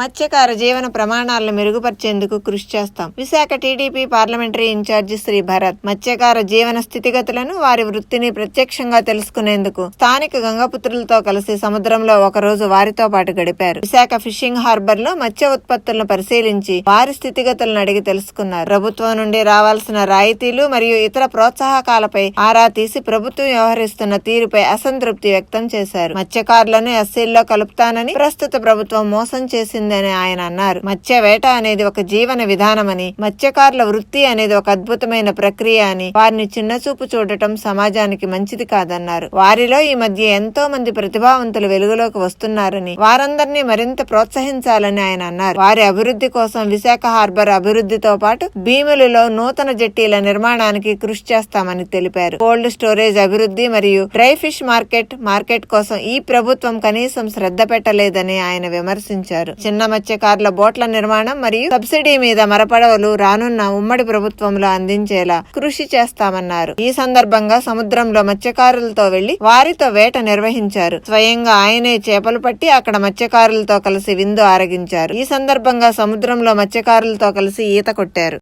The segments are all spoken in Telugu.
మత్స్యకార జీవన ప్రమాణాలను మెరుగుపరిచేందుకు కృషి చేస్తాం Visakha TDP parliamentary incharge Shri Bharat మత్స్యకార జీవన స్థితిగతులను వారి వృత్తిని ప్రత్యక్షంగా తెలుసుకునేందుకు స్థానిక గంగపుత్రులతో కలిసి సముద్రంలో ఒక రోజు వారితో పాటు గడిపారు విశాఖ ఫిషింగ్ హార్బర్ లో మత్స్య ఉత్పత్తులను పరిశీలించి వారి స్థితిగతులను అడిగి తెలుసుకున్నారు ప్రభుత్వం నుండి రావాల్సిన రాయితీలు మరియు ఇతర ప్రోత్సాహకాలపై ఆరా తీసి ప్రభుత్వం వ్యవహరిస్తున్న తీరుపై అసంతృప్తి వ్యక్తం చేశారు మత్స్యకారులను ఎస్సీల్లో కలుపుతానని ప్రస్తుత ప్రభుత్వం మోసం చేసింది ఉందని ఆయన అన్నారు మత్స్య వేట అనేది ఒక జీవన విధానమని మత్స్యకారుల వృత్తి అనేది ఒక అద్భుతమైన ప్రక్రియ అని వారిని చిన్నచూపు చూడటం సమాజానికి మంచిది కాదన్నారు వారిలో ఈ మధ్య ఎంతో మంది ప్రతిభావంతులు వెలుగులోకి వస్తున్నారని వారందరినీ మరింత ప్రోత్సహించాలని ఆయన అన్నారు వారి అభివృద్ధి కోసం విశాఖ హార్బర్ అభివృద్ధితో పాటు భీములలో నూతన జట్టీల నిర్మాణానికి కృషి చేస్తామని తెలిపారు కోల్డ్ స్టోరేజ్ అభివృద్ధి మరియు డ్రై ఫిష్ మార్కెట్ మార్కెట్ కోసం ఈ ప్రభుత్వం కనీసం శ్రద్ధ పెట్టలేదని ఆయన విమర్శించారు చిన్న చిన్న మత్స్యకారుల బోట్ల నిర్మాణం మరియు సబ్సిడీ మీద మరపడవలు రానున్న ఉమ్మడి ప్రభుత్వంలో అందించేలా కృషి చేస్తామన్నారు ఈ సందర్భంగా సముద్రంలో మత్స్యకారులతో వెళ్లి వారితో వేట నిర్వహించారు స్వయంగా ఆయనే చేపలు పట్టి అక్కడ మత్స్యకారులతో కలిసి విందు ఆరగించారు ఈ సందర్భంగా సముద్రంలో మత్స్యకారులతో కలిసి ఈత కొట్టారు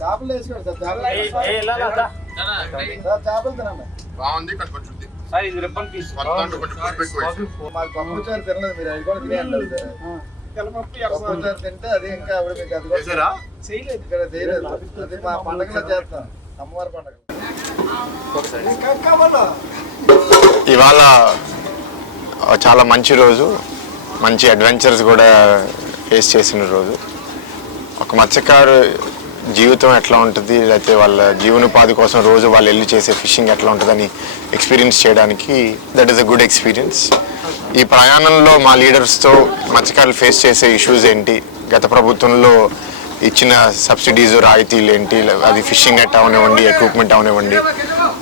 చేపలు చేపలు బాగుంది తింటే అది ఇంకా పండగ ఇవాళ చాలా మంచి రోజు మంచి అడ్వెంచర్స్ కూడా ఫేస్ చేసిన రోజు ఒక మత్స్యకారు జీవితం ఎట్లా ఉంటుంది లేకపోతే వాళ్ళ జీవనోపాధి కోసం రోజు వాళ్ళు వెళ్ళి చేసే ఫిషింగ్ ఎట్లా ఉంటుందని ఎక్స్పీరియన్స్ చేయడానికి that is a good experience ఈ ప్రయాణంలో మా లీడర్స్తో మత్స్యకారులు ఫేస్ చేసే ఇష్యూస్ ఏంటి గత ప్రభుత్వంలో ఇచ్చిన సబ్సిడీస్ రాయితీలు ఏంటి అది ఫిషింగ్ నెట్ అవనివ్వండి ఎక్విప్మెంట్ అవనివ్వండి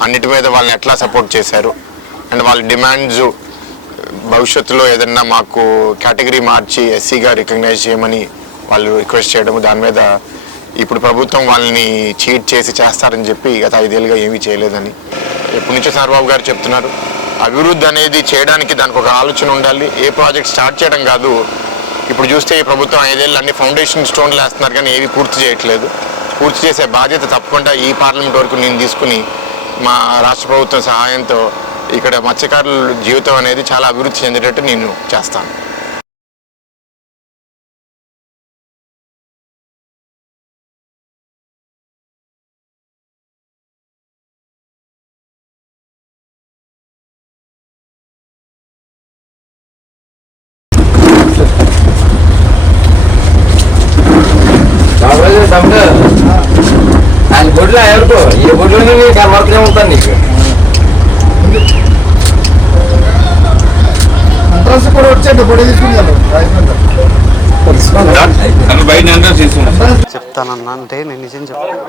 అన్నిటి మీద వాళ్ళని ఎట్లా సపోర్ట్ చేశారు అండ్ వాళ్ళ డిమాండ్స్ భవిష్యత్తులో ఏదన్నా మాకు కేటగిరీ మార్చి ఎస్సీగా రికగ్నైజ్ చేయమని వాళ్ళు రిక్వెస్ట్ చేయడము దాని మీద ఇప్పుడు ప్రభుత్వం వాళ్ళని చీట్ చేసి చేస్తారని చెప్పి గత ఐదేళ్ళుగా ఏమీ చేయలేదని ఎప్పటి నుంచో చంద్రబాబు గారు చెప్తున్నారు అభివృద్ధి అనేది చేయడానికి దానికి ఒక ఆలోచన ఉండాలి ఏ ప్రాజెక్ట్ స్టార్ట్ చేయడం కాదు ఇప్పుడు చూస్తే ఈ ప్రభుత్వం ఐదేళ్ళు అన్ని ఫౌండేషన్ స్టోన్లు వేస్తున్నారు కానీ ఏవి పూర్తి చేయట్లేదు పూర్తి చేసే బాధ్యత తప్పకుండా ఈ పార్లమెంట్ వరకు నేను తీసుకుని మా రాష్ట్ర ప్రభుత్వం సహాయంతో ఇక్కడ మత్స్యకారుల జీవితం అనేది చాలా అభివృద్ధి చెందేటట్టు నేను చేస్తాను ఆయన గుడిలో ఎవరికో ఏ గుడిలో నీకు కనబడుతూనే ఉంటాను నీకు కూడా చెప్తానన్నా అంటే నేను నిజం చెప్తాను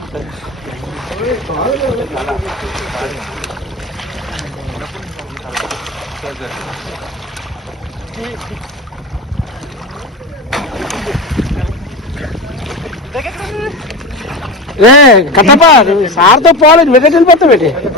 ఏ కథపా సార్తో పోలేదు వెకెట్ పెట్టి